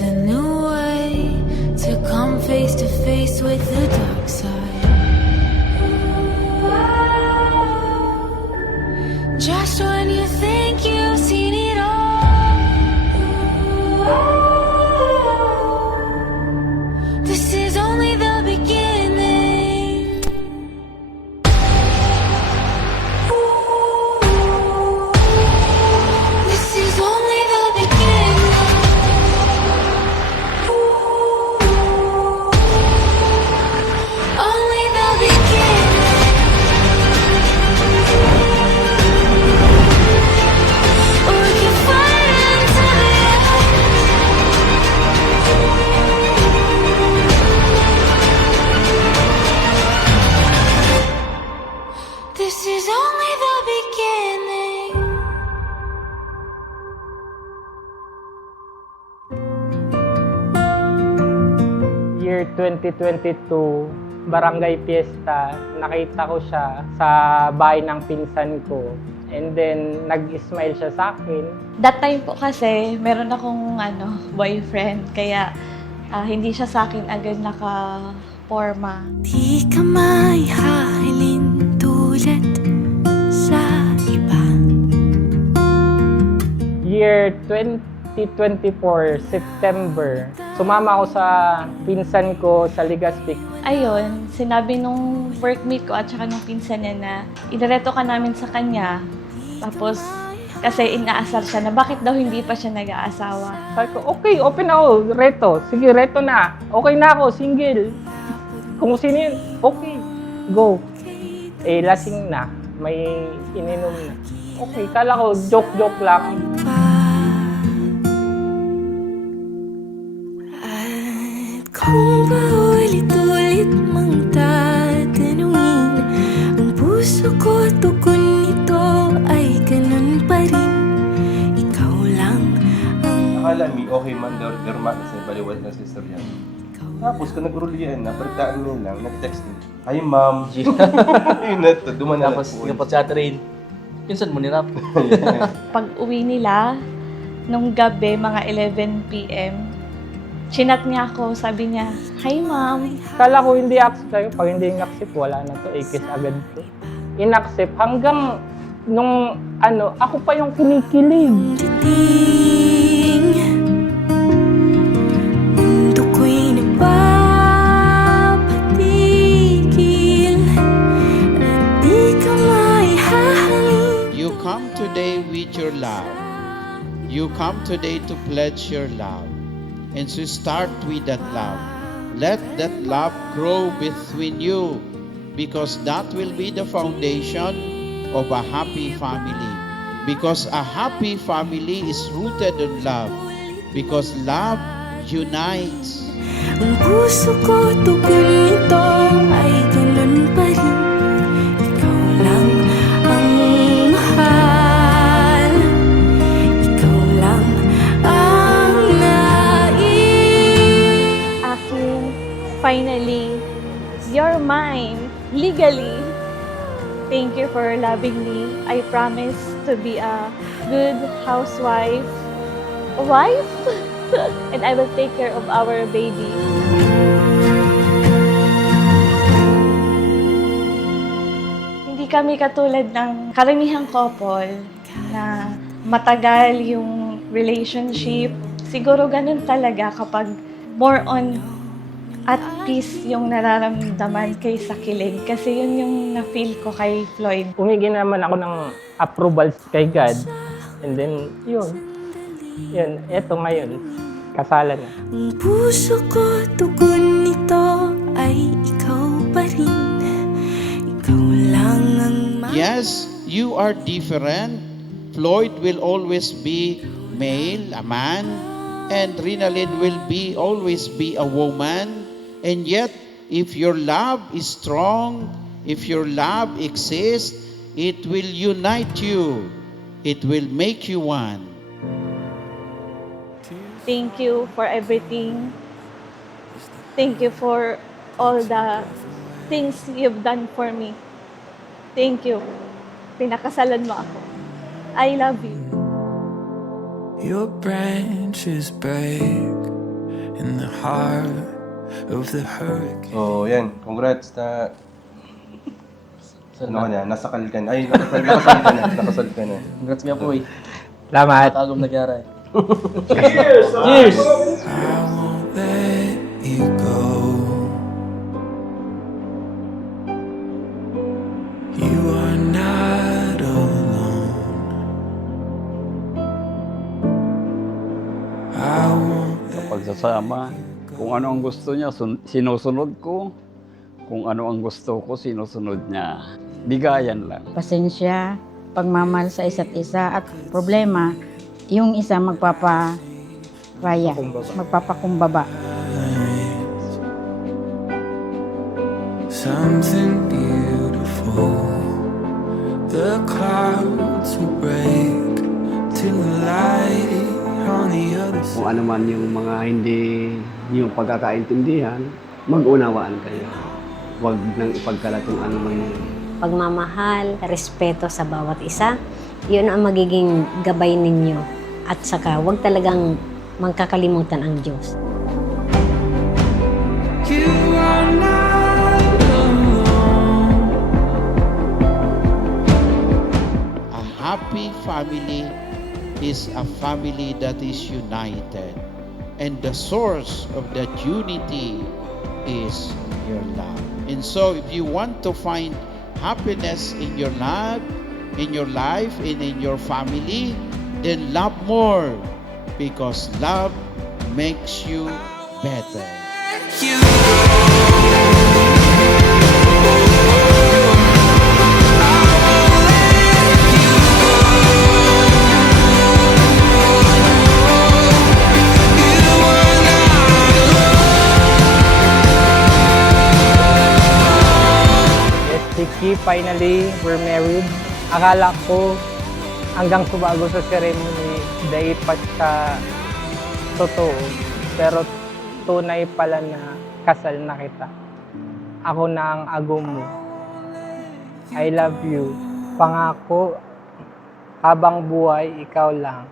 There's a new way to come face to face with the dark side. Just when you think you've seen it all, this is only the beginning. This is only the beginning. Only the beginning. We can fight until the end. This is only the beginning. Year 2022, Barangay Fiesta, nakita ko siya sa bahay ng pinsan ko. And then, nag-smile siya sa akin. That time po kasi, meron akong boyfriend, kaya hindi siya sa akin agad naka-forma. Di ka may hahalin tulad sa iba. Year 2024, September, sumama ako sa pinsan ko sa Legazpi. Ayun, sinabi nung workmate ko at saka nung pinsan niya na idireto ka namin sa kanya. Tapos, kasi inaasar siya na bakit daw hindi pa siya nag-aasawa. Sabi ko, okay, open ako, reto. Sige, reto na. Okay na ako, single. Kung sino yun, okay, go. Eh, lasing na. May ininom na. Okay, kala ko, joke-joke lang. At kung paulit-ulit mang tatanungin, ang puso ko tugon nito ay ganun pa rin. Ikaw lang ang Akala mi, okay man, derma sa baliwat na sister yan. Tapos, kung nag-rulian na, pagkaan nila lang, nag-texting. Hi, ma'am. Yun na to, duman na Tapos po. yung pag-chatrain, pinsan mo nirap. Pag uwi nila, nung gabi, mga 11 p.m., chinat niya ako, sabi niya, "Hi, ma'am." Kala ko hindi accept sa'yo. Pag hindi in-accept, wala na to. Ikis agad to. In-accept hanggang nung ako pa yung kinikilig. dating. Mundo ko'y napapatigil at di ka may hahalin. You come today with your love. You come today to pledge your love. And so start with that love. Let that love grow between you because that will be the foundation of a happy family. Because a happy family is rooted in love. Because love unites. Ang puso ko tugon nito ay ganun pa rin. Ikaw lang ang mahal. Ikaw lang ang nais. Akin, finally, you're mine, legally. Thank you for loving me. I promise to be a good housewife, and I will take care of our baby. Hindi kami katulad ng karamihang couple na matagal yung relationship. Siguro ganun talaga kapag more on at peace yung nararamdaman kaysa kilig. Kasi yun yung na-feel ko kay Floyd. Humingi naman ako ng approval kay God. And then, yun. Eto ngayon. Kasalan na. Ang puso ko tugon nito ay ikaw pa rin. Ikaw lang ang Yes, you are different. Floyd will always be male, a man, and Rinalyn will always be a woman. And yet, if your love is strong, if your love exists, it will unite you. It will make you one. Thank you for everything. Thank you for all the things you've done for me. Thank you. Pinakasalan mo ako. I love you. Your branches break in the heart of the hurricane. So, yan. Congrats na... Ano ka na? Nasakal ka na. Ay, nakasal ka na. Nakasal ka na. Congrats nga po eh. Salamat. Matagom nagyara eh. Cheers! I won't let you go. You are not alone. I won't Pagsasama, kung ano ang gusto niya, sinusunod ko. Kung ano ang gusto ko, sinusunod niya. Bigayan lang. Pasensya, pagmamahal sa isa't isa at problema, yung isa magpaparaya, magpapakumbaba. something beautiful. The clouds will break till the light on the other side. Kung ano man yung mga hindi yung pagkakaintindihan, mag-unawaan kayo. Huwag nang ipagkalat yung ano man yun. Pagmamahal, respeto sa bawat isa, yun ang magiging gabay ninyo. At saka, huwag talagang magkakalimutan ang Diyos. You are not alone. A happy family is a family that is united. And the source of that unity is your love. And so if you want to find happiness in your life, and in your family, then love more, because love makes you better. You Yes, Vicky, finally, we're married. Akala ko hanggang subago sa ceremony, dahil pa siya totoo. Pero tunay pala na kasal na kita. Ako na ang agom mo. I love you. Pangako, habang buhay, ikaw lang.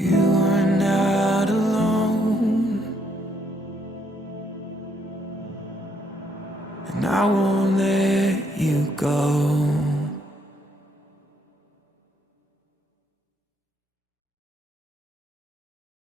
You are not alone, and I won't let you go.